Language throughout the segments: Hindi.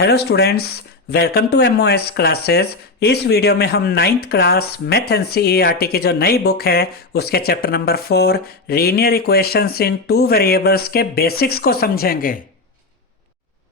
Hello students, welcome to MOS classes. इस वीडियो में हम नाइन्थ क्लास मैथ एनसीईआरटी की जो नई बुक है उसके चैप्टर नंबर 4 लीनियर इक्वेशंस इन टू वेरिएबल्स के बेसिक्स को समझेंगे।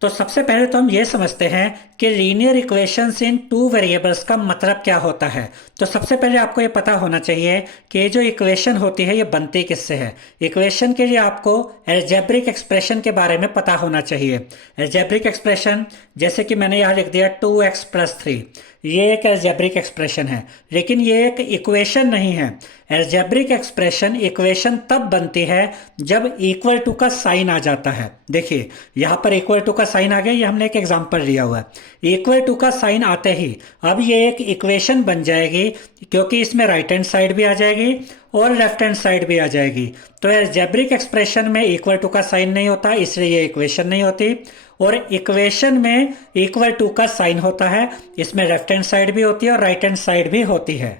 तो सबसे पहले तो हम ये समझते हैं कि लीनियर इक्वेशंस इन टू वेरिएबल्स का मतलब क्या होता है। तो सबसे पहले आपको ये पता होना चाहिए कि ये जो इक्वेशन होती है ये बनती किससे है। इक्वेशन के लिए आपको एल्जेब्रिक एक्सप्रेशन के बारे में पता होना चाहिए। एल्जेब्रिक एक्सप्रेशन जैसे कि मैंने यहाँ लिख दिया 2x+3, ये एक एल्जेब्रिक एक्सप्रेशन है, लेकिन ये एक इक्वेशन नहीं है। एल्जेब्रिक एक्सप्रेशन इक्वेशन तब बनती है जब इक्वल टू का साइन आ जाता है। देखिए यहाँ पर इक्वल टू का साइन आ गया, ये हमने एक एग्जांपल लिया हुआ है। इक्वल टू का साइन आते ही अब ये एक इक्वेशन बन जाएगी, क्योंकि इसमें राइट हैंड साइड भी आ जाएगी और लेफ्ट हैंड साइड भी आ जाएगी। तो एल्जेब्रिक एक्सप्रेशन में इक्वल टू का साइन नहीं होता, इसलिए ये इक्वेशन नहीं होती। और इक्वेशन में इक्वल टू का साइन होता है, इसमें लेफ्ट हैंड साइड भी होती है और राइट हैंड साइड भी होती है।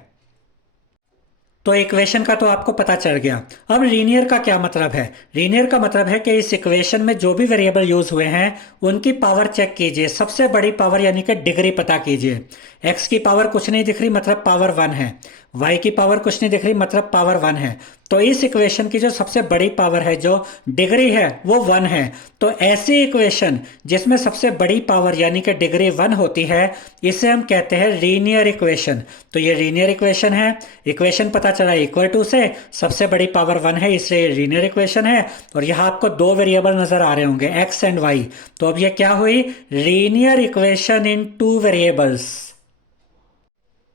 तो इक्वेशन का तो आपको पता चल गया। अब लीनियर का क्या मतलब है। लीनियर का मतलब है कि इस इक्वेशन में जो भी वेरिएबल यूज हुए हैं उनकी पावर चेक कीजिए, सबसे बड़ी पावर यानी कि डिग्री पता कीजिए। x की पावर कुछ नहीं दिख रही मतलब पावर 1 है, y की पावर कुछ नहीं दिख रही मतलब पावर 1 है। तो इस इक्वेशन की जो सबसे बड़ी पावर है, जो डिग्री है, वो 1 है। तो ऐसी इक्वेशन जिसमें सबसे बड़ी पावर यानी कि डिग्री 1 होती है, इसे हम कहते हैं लीनियर इक्वेशन। तो ये लीनियर इक्वेशन है। इक्वेशन पता चला इक्वल टू से सबसे बड़ी पावर 1 है, इसलिए लीनियर इक्वेशन है। और यहाँ आपको दो वेरिएबल नजर आ रहे होंगे, x एंड y। तो अब ये क्या हुई, linear equation in two variables.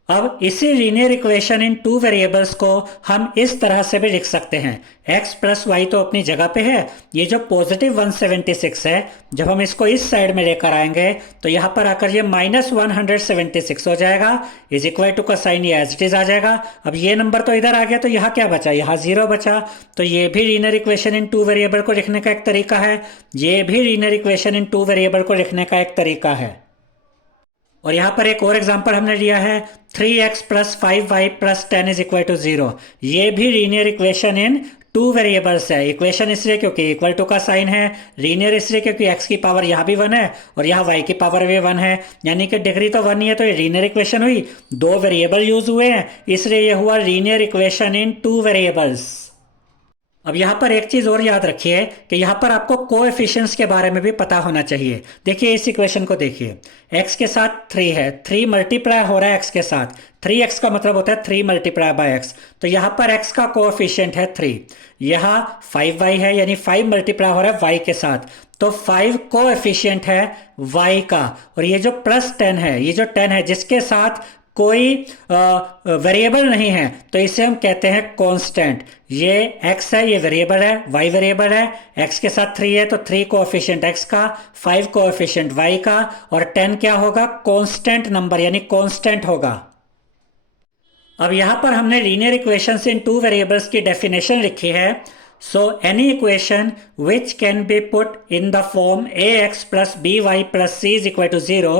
अब इसी linear equation in two variables को हम इस तरह से भी लिख सकते हैं। x प्लस वाई तो अपनी जगह पे है, ये जो पॉजिटिव 176 है, जब हम इसको इस साइड में लेकर आएंगे तो यहां पर आकर ये -176 हो जाएगा। इज इक्वल टू का साइन ये एज इट इज आ जाएगा। अब ये नंबर तो इधर आ गया, तो यहाँ क्या बचा, यहाँ 0 बचा। तो ये भी linear equation in two variable को लिखने का एक तरीका है, ये भी linear equation in two variable को लिखने का एक तरीका है। और यहां पर एक और एग्जांपल हमने लिया है 3x plus 5y plus 10 is equal to 0। ये भी linear equation in two variables है। इक्वेशन इसलिए क्योंकि इक्वल टू का साइन है, लीनियर इसलिए क्योंकि x की पावर यहाँ भी 1 है और यहाँ y की पावर भी 1 है, यानी कि डिग्री तो 1 ही है। तो ये लीनियर इक्वेशन हुई, दो वेरिएबल यूज हुए हैं, इसलिए ये हुआ linear equation in two variables. अब यहाँ पर एक चीज और याद रखिए कि यहाँ पर आपको कोएफिशिएंट्स के बारे में भी पता होना चाहिए। देखिए इस इक्वेशन को देखिए, x के साथ 3 है, 3 मल्टीप्लाई हो रहा है x के साथ, 3x का मतलब होता है 3 मल्टीप्लाई बाय x। तो यहाँ पर x का कोएफिशिएंट है 3, यहाँ 5y है यानी 5 मल्टीप्लाई हो रहा है y के साथ, तो 5 कोएफिशिएंट है y का। और ये जो प्लस 10 है, ये जो 10 है जिसके साथ कोई वेरिएबल नहीं है, तो इसे हम कहते हैं कांस्टेंट। ये x है, ये वेरिएबल है, y वेरिएबल है, x के साथ 3 है तो 3 कोएफिशिएंट x का, 5 कोएफिशिएंट y का, और 10 क्या होगा, कांस्टेंट नंबर यानी कांस्टेंट होगा। अब यहां पर हमने लीनियर इक्वेशंस इन टू वेरिएबल्स की डेफिनेशन लिखी है। So any equation which can be put in the form ax plus by plus c is equal to 0,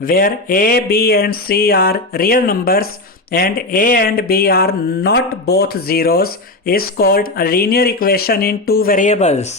where a, b and c are real numbers and a and b are not both zeros, is called a linear equation in two variables.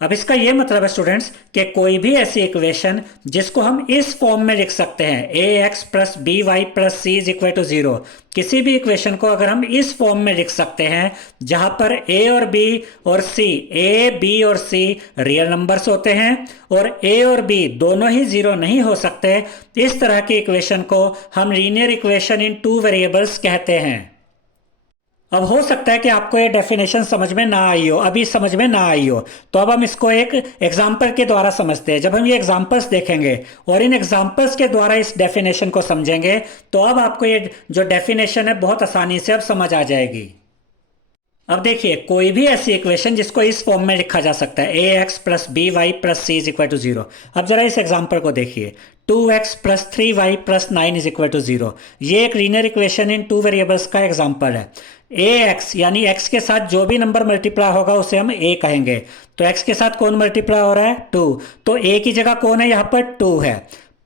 अब इसका यह मतलब है स्टूडेंट्स कि कोई भी ऐसी इक्वेशन जिसको हम इस फॉर्म में लिख सकते हैं, A X plus B Y plus C is equal to 0, किसी भी इक्वेशन को अगर हम इस फॉर्म में लिख सकते हैं जहां पर ए और बी और सी, ए बी और सी रियल नंबर्स होते हैं और ए और बी दोनों ही 0 नहीं हो सकते, इस तरह की इक्वेशन को हम linear equation in two variables कहते हैं। अब हो सकता है कि आपको ये डेफिनेशन समझ में ना आई हो, अभी समझ में ना आई हो, तो अब हम इसको एक एग्जांपल के द्वारा समझते हैं। जब हम ये एग्जांपल्स देखेंगे और इन एग्जांपल्स के द्वारा इस डेफिनेशन को समझेंगे तो अब आपको ये जो डेफिनेशन है बहुत आसानी से अब समझ आ जाएगी। अब देखिए कोई भी ऐसी इक्वेशन जिसको इस फॉर्म में लिखा जा सकता है, A X plus B Y plus C is equal to 0। अब जरा इस एग्जांपल को देखिए, 2x plus 3y plus 9 is equal to 0। ये एक linear equation in two variables का एग्जांपल है। ax यानी x के साथ जो भी नंबर मल्टीप्लाई होगा उसे हम a कहेंगे। तो x के साथ कौन मल्टीप्लाई हो रहा है, 2, तो a की जगह कौन है, यहाँ पर 2 है,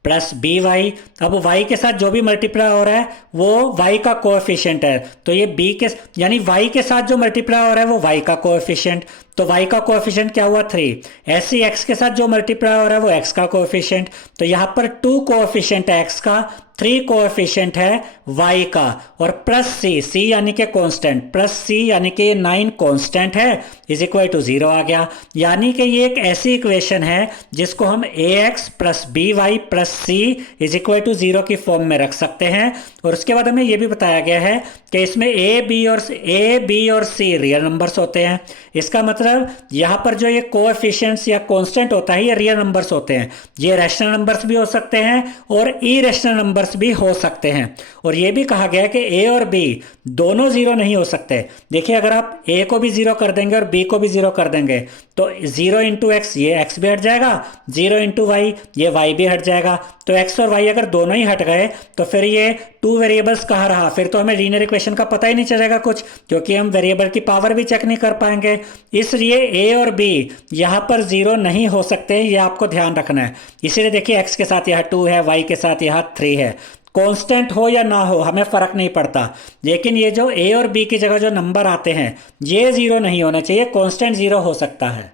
प्लस बी वाई। अब y के साथ जो भी मल्टीप्लाई हो रहा है वो y का कोएफिशिएंट है, तो ये b के यानी y के साथ जो मल्टीप्लाई हो रहा है वो y का कोएफिशिएंट, तो y का कोएफिशिएंट क्या हुआ 3। ऐसे ही x के साथ जो मल्टीप्लाई हो रहा है वो x का कोएफिशिएंट, तो यहाँ पर 2 कोएफिशिएंट है x का, 3 कोएफिशिएंट है y का, और प्लस c यानी कि कांस्टेंट, प्लस c यानी कि 9 कांस्टेंट है, इज इक्वल टू 0 आ गया। यानी कि ये एक ऐसी इक्वेशन है जिसको हम ax plus by plus c is equal to 0 की फॉर्म में रख सकते हैं। और उसके बाद हमें यह भी बताया गया है कि इसमें a b और c रियल नंबर्स होते हैं। इसका मतलब यहां पर जो ये कोएफिशिएंट्स या कांस्टेंट होता है ये रियल नंबर्स होते हैं। ये रैशनल नंबर्स भी हो सकते हैं और इरेशनल नंबर्स भी हो सकते हैं। और ये भी कहा गया है कि a और b दोनों जीरो नहीं हो सकते। देखिए अगर आप a को भी जीरो कर देंगे और b को भी जीरो कर देंगे तो 0 इंटू एक्स ये x भी हट जाएगा, 0 इंटू वाई ये y भी हट जाएगा। तो x और y अगर दोनों ही हट गए तो फिर ये 2 वेरिएबल्स कहाँ रहा, फिर तो हमें लीनियर इक्वेशन का पता ही नहीं चलेगा कुछ, क्योंकि हम वेरिएबल की पावर भी चेक नहीं कर पाएंगे। इसलिए a और b यहाँ पर जीरो नहीं हो सकते, ये आपको ध्यान रखना है। इसीलिए देखिए x के साथ यहाँ 2 है, y के साथ यहाँ 3 है। कांस्टेंट हो या ना हो हमें फर्क नहीं पड़ता, लेकिन ये जो a और b की जगह जो नंबर आते हैं ये जीरो नहीं होना चाहिए, कांस्टेंट जीरो हो सकता है।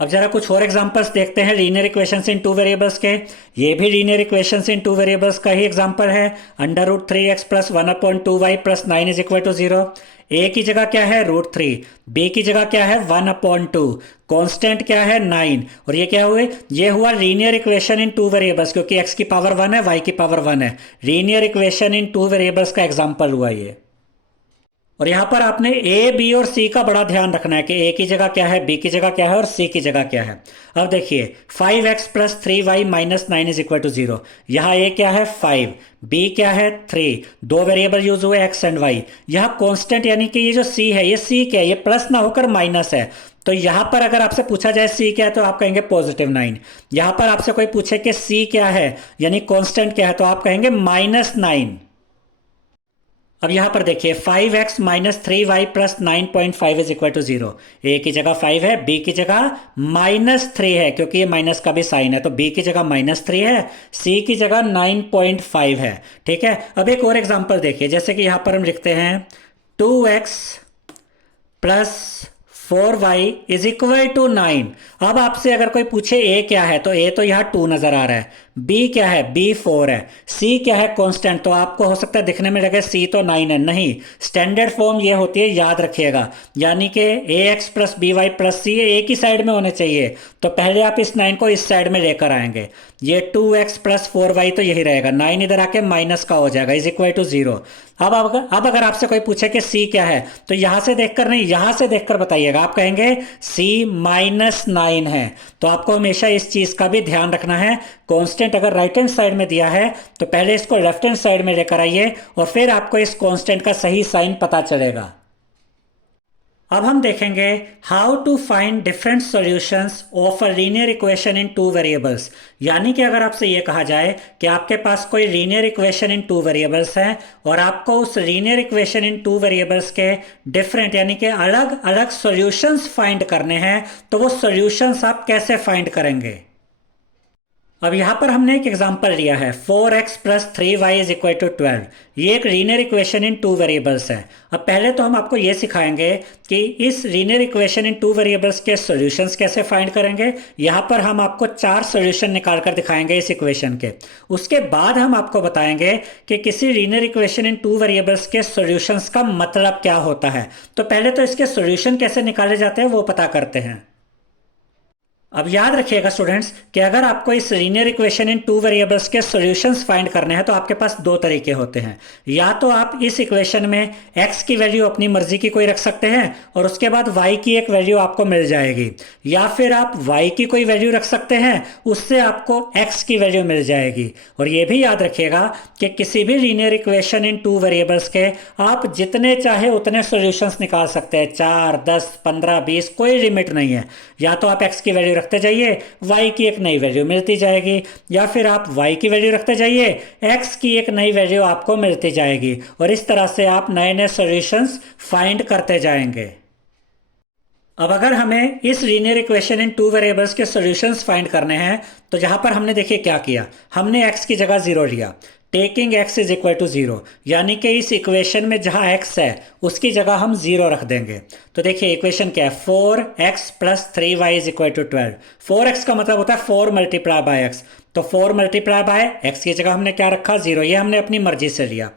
अब जरा कुछ और एग्जांपल्स देखते हैं लीनियर इक्वेशंस इन 2 वेरिएबल्स के। ये भी लीनियर इक्वेशंस इन 2 वेरिएबल्स का ही एग्जांपल है। √3x plus 1/2y plus 9 is equal to 0। A की जगह क्या है √3, बी की जगह क्या है 1/2, कांस्टेंट क्या है 9, और ये क्या हुए, ये हुआ लीनियर इक्वेशन इन 2 वेरिएबल्स, क्योंकि x की पावर 1 है, y की पावर 1 है। लीनियर इक्वेशन इन 2 वेरिएबल्स का एग्जांपल हुआ ये। और यहां पर आपने a, b और c का बड़ा ध्यान रखना है कि a की जगह क्या है, b की जगह क्या है और c की जगह क्या है। अब देखिए 5x plus 3y minus 9 is equal to 0। यहाँ a क्या है 5, b क्या है 3, दो वेरिएबल यूज हुए x एंड y। यहाँ कांस्टेंट यानी कि ये जो c है ये c क्या है, ये प्लस ना होकर माइनस है। तो यहां पर अगर आपसे पूछा जाए c क्या है तो आप कहेंगे +9। यहां पर आपसे कोई पूछे कि c क्या है यानी कांस्टेंट क्या है तो आप कहेंगे -9। अब यहां पर देखिए 5x minus 3y plus 9.5 is equal to 0। A की जगह 5 है, बी की जगह -3 है, क्योंकि ये माइनस का भी साइन है, तो बी की जगह -3 है, सी की जगह 9.5 है। ठीक है, अब एक और एग्जांपल देखिए, जैसे कि यहां पर हम लिखते हैं 2x plus 4y is equal to 9। अब आपसे अगर कोई पूछे a क्या है तो a तो यहाँ 2 नजर आ रहा है, b क्या है b 4 है, c क्या है कांस्टेंट, तो आपको हो सकता है दिखने में लगे c तो 9 है, नहीं, स्टैंडर्ड फॉर्म ये होती है, याद रखिएगा, यानी कि ax plus B Y plus C एक ही साइड में होने चाहिए। तो पहले आप इस 9 को इस साइड में लेकर आएंगे, ये 2x प्लस 4y तो यही रहेगा, 9 इधर आके माइनस का हो जाएगा इज इक्वल टू 0। अब अगर आपसे कोई पूछे कि c क्या है तो यहां से देखकर नहीं, यहां से देखकर बताइएगा, आप कहेंगे c -9 है। तो आपको हमेशा इस चीज का भी ध्यान रखना है, कांस्टेंट अगर राइट हैंड साइड में दिया है तो पहले इसको लेफ्ट हैंड साइड में लेकर आइए और फिर आपको इस कांस्टेंट का सही साइन पता चलेगा। अब हम देखेंगे how to find different solutions of a linear equation in 2 variables. यानी कि अगर आपसे ये कहा जाए कि आपके पास कोई लीनियर इक्वेशन इन 2 वेरिएबल्स है और आपको उस लीनियर इक्वेशन इन 2 वेरिएबल्स के डिफरेंट यानी कि अलग अलग सॉल्यूशंस फाइंड करने हैं, तो वो सॉल्यूशंस आप कैसे फाइंड करेंगे। अब यहां पर हमने एक एग्जांपल लिया है 4x plus 3y is equal to 12। ये एक लीनियर इक्वेशन इन 2 वेरिएबल्स है। अब पहले तो हम आपको ये सिखाएंगे कि इस लीनियर इक्वेशन इन 2 वेरिएबल्स के सॉल्यूशंस कैसे फाइंड करेंगे। यहां पर हम आपको 4 सॉल्यूशन निकाल कर दिखाएंगे इस इक्वेशन के। उसके बाद हम आपको बताएंगे कि किसी लीनियर इक्वेशन इन 2 वेरिएबल्स के सॉल्यूशंस का मतलब क्या होता है। तो पहले तो इसके सॉल्यूशन कैसे निकाले जाते हैं वो पता करते हैं। अब याद रखिएगा स्टूडेंट्स कि अगर आपको इस लीनियर इक्वेशन इन 2 वेरिएबल्स के सॉल्यूशंस फाइंड करने हैं तो आपके पास दो तरीके होते हैं। या तो आप इस इक्वेशन में x की वैल्यू अपनी मर्जी की कोई रख सकते हैं और उसके बाद y की एक वैल्यू आपको मिल जाएगी, या फिर आप y की कोई वैल्यू रख सकते हैं उससे आपको x की वैल्यू मिल जाएगी। और ये भी याद रखिएगा कि किसी भी लीनियर इक्वेशन इन 2 वेरिएबल्स के आप जितने चाहे उतने सॉल्यूशंस निकाल सकते हैं, 4, 10, 15, 20, कोई लिमिट नहीं है। या तो आप x की वैल्यू रखते जाइए, y की एक नई वैल्यू मिलती जाएगी, या फिर आप y की वैल्यू रखते जाइए, x की एक नई वैल्यू आपको मिलती जाएगी, और इस तरह से आप नए नए सॉल्यूशंस फाइंड करते जाएंगे। अब अगर हमें इस लीनियर इक्वेशन इन 2 वेरिएबल्स के सॉल्यूशंस फाइंड करने हैं तो यहां पर हमने देखिए क्या किया, हमने x की जगह 0 लिया, taking x is equal to 0, यानी कि इस इक्वेशन में जहां x है उसकी जगह हम 0 रख देंगे। तो देखिए इक्वेशन क्या है, 4x plus 3y is equal to 12। 4x का मतलब होता है 4 मल्टीप्लाई बाय x, तो 4 मल्टीप्लाई बाय x की जगह हमने क्या रखा, 0, ये हमने अपनी मर्जी से लिया।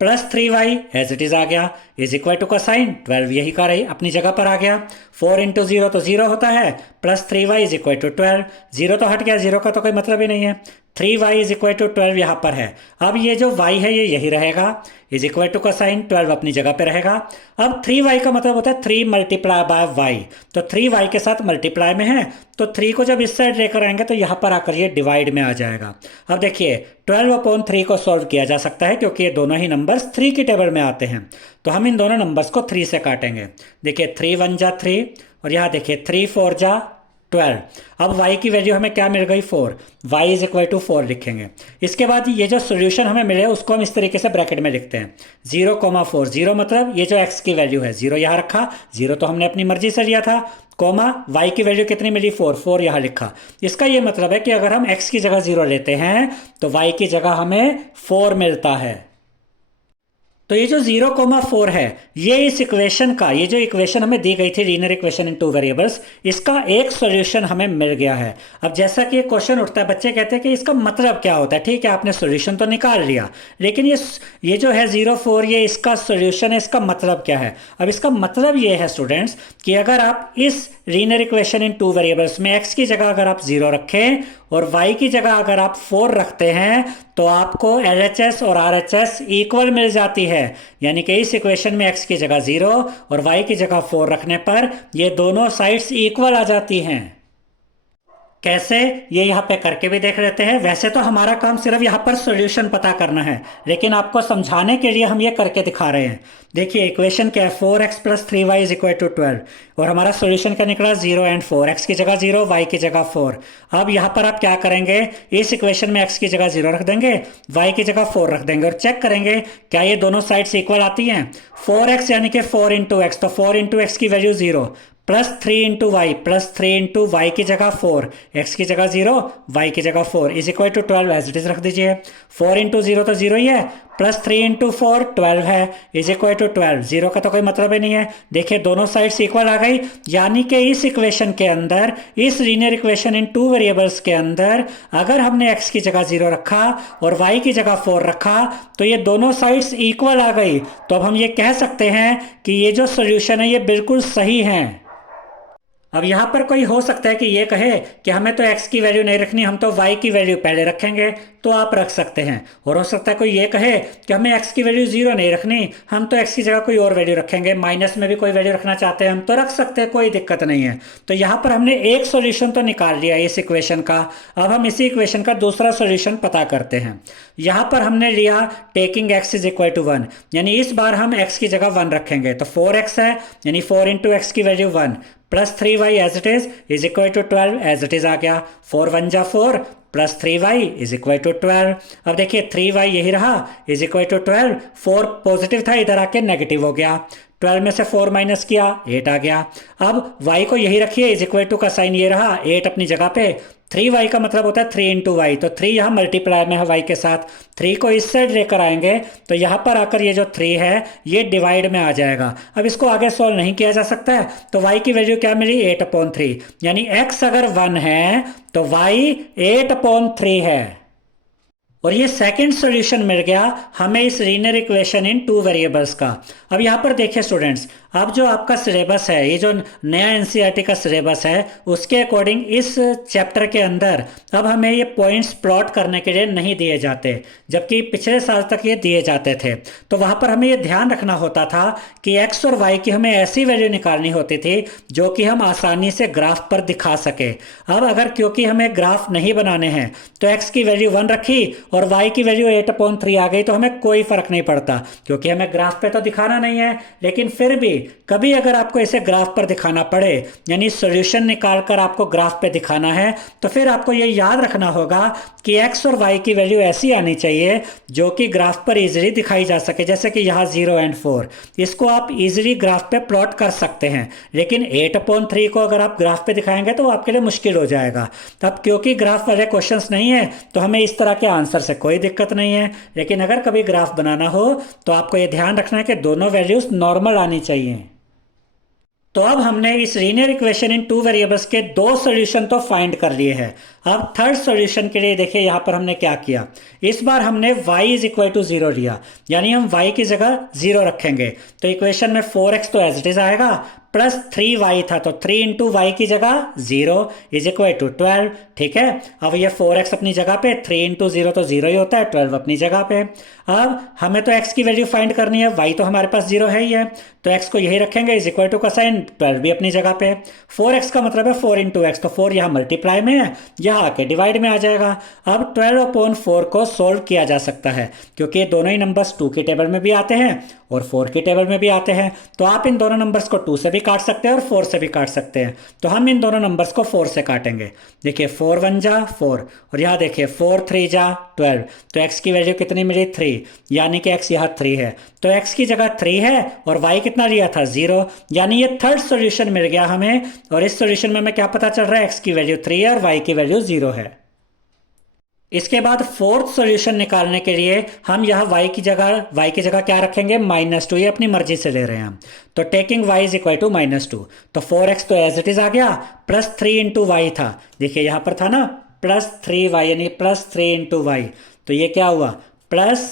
Plus 3y as it is आ गया, इज इक्वल टू का साइन 12 यही का रही अपनी जगह पर आ गया। 4 इंटू 0 तो 0 होता है, plus 3y is equal to 12, 0 तो हट गया, 0 का तो कोई मतलब ही नहीं है। 3y इज इक्वल टू 12 यहाँ पर है। अब ये जो y है ये यही रहेगा, इज इक्वल टू का साइन 12 अपनी जगह पे रहेगा। अब 3y का मतलब होता है 3 मल्टीप्लाई बाय y, तो 3y के साथ मल्टीप्लाई में है, तो 3 को जब इस साइड लेकर आएंगे तो यहाँ पर आकर ये डिवाइड में आ जाएगा। अब देखिए 12/3 को सॉल्व किया जा सकता है क्योंकि ये दोनों ही नंबर्स 3 की टेबल में आते हैं, तो हम इन दोनों नंबर्स को 3 से काटेंगे। देखिए 3 1 जा 3 और यहाँ देखिए 3 4 जा 12। अब y की वैल्यू हमें क्या मिल गई, 4, y इज इक्वल टू 4 लिखेंगे। इसके बाद ये जो सोल्यूशन हमें मिले उसको हम इस तरीके से ब्रैकेट में लिखते हैं, 0,4, 0 मतलब ये जो x की वैल्यू है 0 यहाँ रखा, 0 तो हमने अपनी मर्जी से लिया था, कोमा y की वैल्यू कितनी मिली, 4, 4 यहाँ लिखा। इसका ये मतलब है कि अगर हम x की जगह 0 लेते हैं तो y की जगह हमें 4 मिलता है। तो ये जो 0,4 है ये इस इक्वेशन का, ये जो इक्वेशन हमें दी गई थी लीनियर इक्वेशन इन 2 वेरिएबल्स, इसका एक सॉल्यूशन हमें मिल गया है। अब जैसा कि एक क्वेश्चन उठता है, बच्चे कहते हैं कि इसका मतलब क्या होता है। ठीक है, आपने सॉल्यूशन तो निकाल लिया, लेकिन ये जो है 0,4 ये इसका सॉल्यूशन है, इसका मतलब क्या है। अब इसका मतलब ये है स्टूडेंट्स कि अगर आप इस लीनियर इक्वेशन इन 2 वेरिएबल्स में x की जगह अगर आप 0 रखें और y की जगह अगर आप 4 रखते हैं तो आपको LHS और RHS इक्वल मिल जाती है। यानी कि इस इक्वेशन में x की जगह 0 और y की जगह 4 रखने पर ये दोनों साइड्स इक्वल आ जाती हैं। कैसे, ये यहाँ पे करके भी देख लेते हैं। वैसे तो हमारा काम सिर्फ यहाँ पर सॉल्यूशन पता करना है, लेकिन आपको समझाने के लिए हम ये करके दिखा रहे हैं। देखिए इक्वेशन क्या है, 4x plus 3y is equal to 12 और हमारा सॉल्यूशन क्या निकला, 0 एंड 4, x की जगह 0, y की जगह 4। अब यहाँ पर आप क्या करेंगे, इस इक्वेशन में x की जगह 0 रख देंगे, y की जगह 4 रख देंगे और चेक करेंगे क्या ये दोनों साइड्स इक्वल आती हैं। 4x यानी कि 4 इंटू एक्स, तो 4 इंटू एक्स की value 0, plus 3 into y, plus 3 into y की जगह 4, एक्स की जगह 0, वाई की जगह 4 is equal to 12 as it is रख दीजिए। 4 इंटू 0 तो 0 ही है, प्लस 3 इंटू 4 12 है, इज इक्वल टू 12, 0 का तो कोई मतलब ही नहीं है। देखिए दोनों साइड्स इक्वल आ गई, यानी कि इस इक्वेशन के अंदर, इस लीनियर इक्वेशन इन 2 वेरिएबल्स के अंदर अगर हमने x की जगह 0 रखा और y की जगह 4 रखा तो ये दोनों साइड्स इक्वल आ गई। तो अब हम ये कह सकते हैं कि ये जो सोल्यूशन है ये बिल्कुल सही है। अब यहां पर कोई हो सकता है कि ये कहे कि हमें तो x की वैल्यू नहीं रखनी, हम तो y की वैल्यू पहले रखेंगे, तो आप रख सकते हैं। और हो सकता है कोई ये कहे कि हमें x की वैल्यू 0 नहीं रखनी, हम तो x की जगह कोई और वैल्यू रखेंगे, माइनस में भी कोई वैल्यू रखना चाहते हैं हम तो रख सकते हैं, कोई दिक्कत नहीं है। तो यहाँ पर हमने एक सोल्यूशन तो निकाल लिया इस इक्वेशन का। अब हम इसी इक्वेशन का दूसरा सोल्यूशन पता करते हैं। यहाँ पर हमने लिया taking x is equal to 1, यानी इस बार हम x की जगह 1 रखेंगे, तो 4x है यानी 4 इंटू एक्स की value 1, plus 3y as it is equal to 12 as it is आ गया। 4 1 जा 4 plus 3y is equal to 12। अब देखिए 3y यही रहा इज इक्वल टू 12, 4 पॉजिटिव था इधर आके नेगेटिव हो गया, 12 में से 4 माइनस किया 8 आ गया। अब y को यही रखिए, इज इक्वल टू का साइन ये रहा, 8 अपनी जगह पे, 3y का मतलब होता है 3 इंटू वाई, तो 3 यहाँ मल्टीप्लाई में है y के साथ, 3 को इस साइड लेकर आएंगे तो यहाँ पर आकर ये जो 3 है ये डिवाइड में आ जाएगा। अब इसको आगे सॉल्व नहीं किया जा सकता है, तो y की वैल्यू क्या मिली 8/3, यानी x अगर 1 है तो y 8/3 है। और ये सेकंड सॉल्यूशन मिल गया हमें इस लीनियर इक्वेशन इन 2 वेरिएबल्स का। अब यहाँ पर देखिए स्टूडेंट्स, अब जो आपका सिलेबस है, ये जो नया एनसीईआरटी का सिलेबस है उसके अकॉर्डिंग इस चैप्टर के अंदर अब हमें ये पॉइंट्स प्लॉट करने के लिए नहीं दिए जाते, जबकि पिछले साल तक ये दिए जाते थे। तो वहाँ पर हमें ये ध्यान रखना होता था कि एक्स और वाई की हमें ऐसी वैल्यू निकालनी होती थी जो कि हम आसानी से ग्राफ पर दिखा सके। अब अगर क्योंकि हमें ग्राफ नहीं बनाने हैं तो एक्स की वैल्यू 1 रखी और y की वैल्यू 8/3 आ गई तो हमें कोई फर्क नहीं पड़ता, क्योंकि हमें ग्राफ पे तो दिखाना दिखाना नहीं है, लेकिन फिर भी कभी अगर आपको इसे ग्राफ पर दिखाना पड़े, यानी सॉल्यूशन निकाल कर आपको ग्राफ पे दिखाना है, तो फिर आपको ये याद रखना होगा कि एक्स और वाई की वैल्यू ऐसी आनी चाहिए जो कि ग्राफ पर इजीली दिखाई जा सके। जैसे कि यहाँ 0 एंड 4, इसको आप इजीली ग्राफ पे प्लॉट कर सकते हैं, लेकिन 8/3 को अगर आप ग्राफ पे दिखाएंगे तो आपके लिए मुश्किल हो जाएगा। तब क्योंकि ग्राफ वाले क्वेश्चंस नहीं है तो हमें इस तरह के आंसर से कोई दिक्कत नहीं है, लेकिन अगर कभी ग्राफ बनाना हो तो आपको यह ध्यान रखना है कि दोनों वैल्यूज नॉर्मल आनी चाहिए। तो अब हमने इस linear equation in two variables के दो सॉल्यूशन तो फाइंड कर लिए हैं। अब थर्ड सॉल्यूशन के लिए देखिए यहाँ पर हमने क्या किया। इस बार हमने y इज इक्वल टू 0 लिया, यानी हम y की जगह 0 रखेंगे तो इक्वेशन में 4x तो एज इट इज आएगा, प्लस 3y था तो 3 इंटू वाई की जगह 0 इज इक्वल टू 12। ठीक है, अब ये 4x अपनी जगह पे, 3 इंटू 0 तो 0 ही होता है, 12 अपनी जगह पे। अब हमें तो x की वैल्यू फाइंड करनी है, y तो हमारे पास 0 है ही है, तो x को यही रखेंगे इज इक्वल टू कोसाइन 12 भी अपनी जगह पे। 4x का मतलब है 4 इंटू एक्स, तो 4 यहाँ मल्टीप्लाई में है, यहाँ आके डिवाइड में आ जाएगा। अब 12/4 को सोल्व किया जा सकता है क्योंकि ये दोनों ही नंबर्स 2 की टेबल में भी आते हैं और 4 की टेबल में भी आते हैं, तो आप इन दोनों नंबर्स को 2 से भी काट सकते हैं और 4 से भी काट सकते हैं। तो हम इन दोनों नंबर्स को 4 से काटेंगे। देखिए 4 1 जा 4 और यहाँ देखिए 4 3 जा 12, तो x की वैल्यू कितनी मिली 3, यानी कि x यहाँ 3 है, तो x की जगह 3 है और y कितना लिया था 0, यानी ये थर्ड सॉल्यूशन मिल गया हमें। और इस सॉल्यूशन में हमें क्या पता चल रहा है, x की वैल्यू 3 है और y की वैल्यू 0 है। इसके बाद फोर्थ सॉल्यूशन निकालने के लिए हम यहाँ y की जगह क्या रखेंगे, -2, ये अपनी मर्जी से ले रहे हैं हम, तो taking y is equal to -2, तो 4x तो एज इट इज आ गया, प्लस 3 इंटू वाई था, देखिए यहाँ पर था ना प्लस 3y, यानी प्लस 3 इंटू वाई, तो ये क्या हुआ प्लस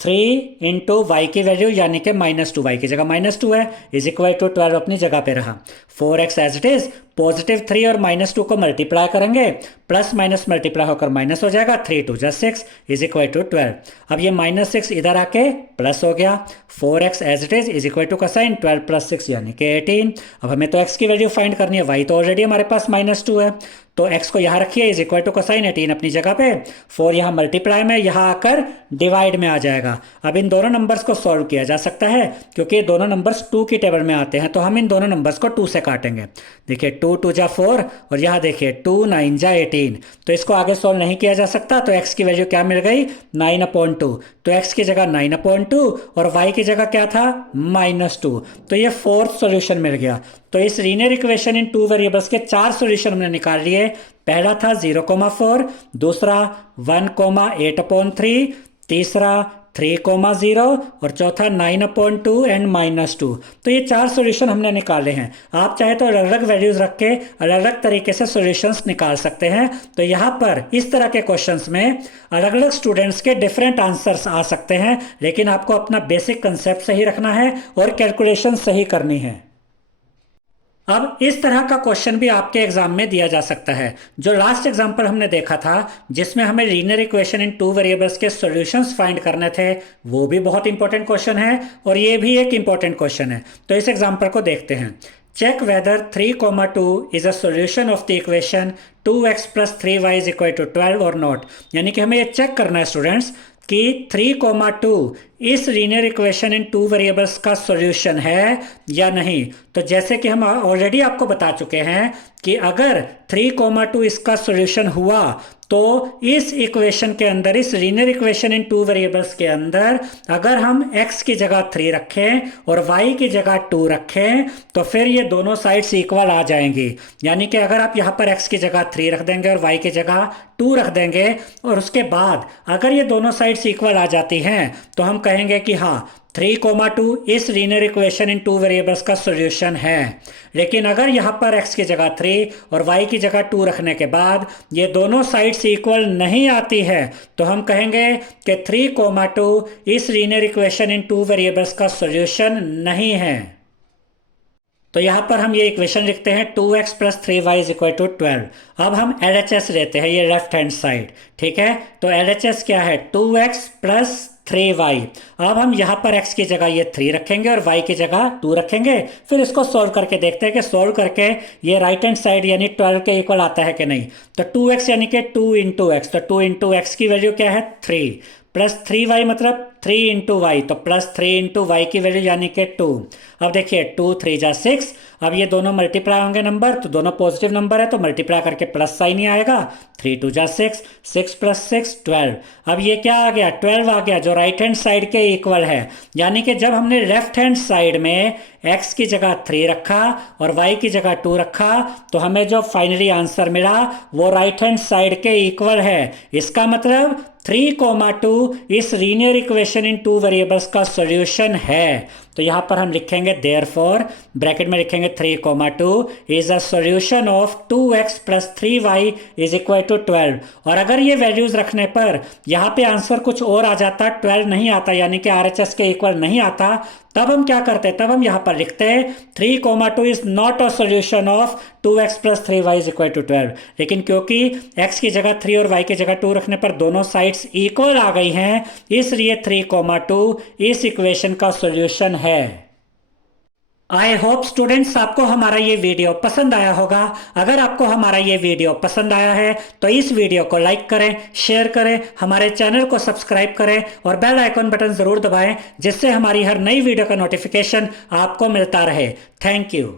3 इंटू वाई की वैल्यू यानी कि -2, वाई की जगह -2 है, इज इक्वल टू 12 अपनी जगह पे रहा। 4x as it is, positive 3 और -2 को मल्टीप्लाई करेंगे, प्लस माइनस मल्टीप्लाई होकर माइनस हो जाएगा, 3 2 जा 6 इज इक्वल टू 12। अब ये -6 इधर आके प्लस हो गया, 4x as it is equal to cosine 12 plus 6 यानी कि 18। अब हमें तो x की वैल्यू फाइंड करनी है, y तो ऑलरेडी हमारे पास -2 है, तो x को यहाँ रखिए इज इक्वल टू कोसाइन 18 अपनी जगह पे, 4 यहाँ मल्टीप्लाई में, यहाँ आकर डिवाइड में आ जाएगा। अब इन दोनों नंबर्स को सॉल्व किया जा सकता है क्योंकि ये दोनों नंबर्स 2 की टेबल में आते हैं, तो हम इन दोनों नंबर्स को 2 से काटेंगे। देखिए 2 2 जा 4 और यहाँ देखिए 2 9 जा 18, तो इसको आगे सॉल्व नहीं किया जा सकता, तो x की वैल्यू क्या मिल गई 9/2, तो x की जगह 9/2 और y की जगह क्या था -2, तो ये फोर्थ सॉल्यूशन मिल गया। तो इस linear equation in two variables के 4 सॉल्यूशन हमने निकाल लिए। पहला था 0,4, दूसरा 1,8/3, तीसरा 3,0 और चौथा 9/2 एंड -2। तो ये 4 सॉल्यूशन हमने निकाले हैं। आप चाहे तो अलग अलग वैल्यूज रख के अलग अलग तरीके से सॉल्यूशंस निकाल सकते हैं। तो यहाँ पर इस तरह के क्वेश्चंस में अलग अलग स्टूडेंट्स के डिफरेंट आंसर्स आ सकते हैं, लेकिन आपको अपना बेसिक कंसेप्ट सही रखना है और कैलकुलेशन सही करनी है। अब इस तरह का क्वेश्चन भी आपके एग्जाम में दिया जा सकता है। जो लास्ट एग्जांपल हमने देखा था जिसमें हमें linear equation in two variables के सॉल्यूशंस फाइंड करने थे, वो भी बहुत इंपॉर्टेंट क्वेश्चन है और ये भी एक इंपॉर्टेंट क्वेश्चन है। तो इस एग्जांपल को देखते हैं। Check whether 3,2 is a solution of the equation 2x + 3y is equal to 12 और नॉट। यानी कि हमें ये चेक करना है स्टूडेंट्स कि 3,2 इस linear equation in two variables का सॉल्यूशन है या नहीं। तो जैसे कि हम ऑलरेडी आपको बता चुके हैं कि अगर 3,2 इसका सॉल्यूशन हुआ तो इस इक्वेशन के अंदर, इस linear equation in two variables के अंदर अगर हम x की जगह 3 रखें और y की जगह 2 रखें तो फिर ये दोनों साइड्स इक्वल आ जाएंगी। यानी कि अगर आप यहाँ पर x की जगह 3 रख देंगे और y की जगह 2 रख देंगे और उसके बाद अगर ये दोनों साइड्स इक्वल आ जाती हैं तो हम कहेंगे कि हाँ 3,2 इस linear equation in two variables का सॉल्यूशन है। लेकिन अगर यहाँ पर x की जगह 3 और y की जगह 2 रखने के बाद ये दोनों साइड्स इक्वल नहीं आती है तो हम कहेंगे कि 3,2 इस linear equation in two variables का सॉल्यूशन नहीं है। तो यहाँ पर हम ये इक्वेशन लिखते हैं 2x + 3y is equal to 12। अब हम LHS लेते हैं, ये लेफ्ट हैंड साइड, ठीक है। तो LHS क्या है 2x + 3y। अब हम यहाँ पर x की जगह ये 3 रखेंगे और y की जगह 2 रखेंगे, फिर इसको सोल्व करके देखते हैं कि सोल्व करके ये राइट हैंड साइड यानी 12 के इक्वल आता है कि नहीं। तो 2x यानी कि 2 × x, तो 2 × x की वैल्यू क्या है 3, +3y मतलब 3 इंटू वाई, तो +3 इंटू वाई की वैल्यू यानी कि 2। अब देखिए 2 3 जा 6, अब ये दोनों मल्टीप्लाई होंगे नंबर, तो दोनों पॉजिटिव नंबर है तो मल्टीप्लाई करके प्लस साइन ही आएगा। 3 2 जा 6, 6 + 6 12। अब ये क्या आ गया, 12 आ गया जो राइट हैंड साइड के इक्वल है। यानी कि जब हमने लेफ्ट हैंड साइड में x की जगह 3 रखा और y की जगह 2 रखा, तो हमें जो फाइनली आंसर मिला वो राइट हैंड साइड के इक्वल है। इसका मतलब 3,2 इस लीनियर इक्वेशन इन 2 वेरिएबल्स का सॉल्यूशन है। तो यहां पर हम लिखेंगे देयरफॉर, ब्रैकेट में लिखेंगे 3,2 is a solution of 2x + 3y is equal to 12। और अगर ये वैल्यूज रखने पर यहां पे आंसर कुछ और आ जाता, 12 नहीं आता, यानी कि RHS के इक्वल नहीं आता, तब हम क्या करते, तब हम यहां पर लिखते 3,2 is not a solution of 2x + 3y is equal to 12। लेकिन क्योंकि x की जगह 3 और y की जगह 2 रखने पर दोनों साइड्स इक्वल आ गई हैं, इसलिए 3,2 इस इक्वेशन का सॉल्यूशन है। आई होप स्टूडेंट्स आपको हमारा ये वीडियो पसंद आया होगा। अगर आपको हमारा ये वीडियो पसंद आया है तो इस वीडियो को लाइक करें, शेयर करें, हमारे चैनल को सब्सक्राइब करें और बेल आइकन बटन जरूर दबाएं, जिससे हमारी हर नई वीडियो का नोटिफिकेशन आपको मिलता रहे। Thank you.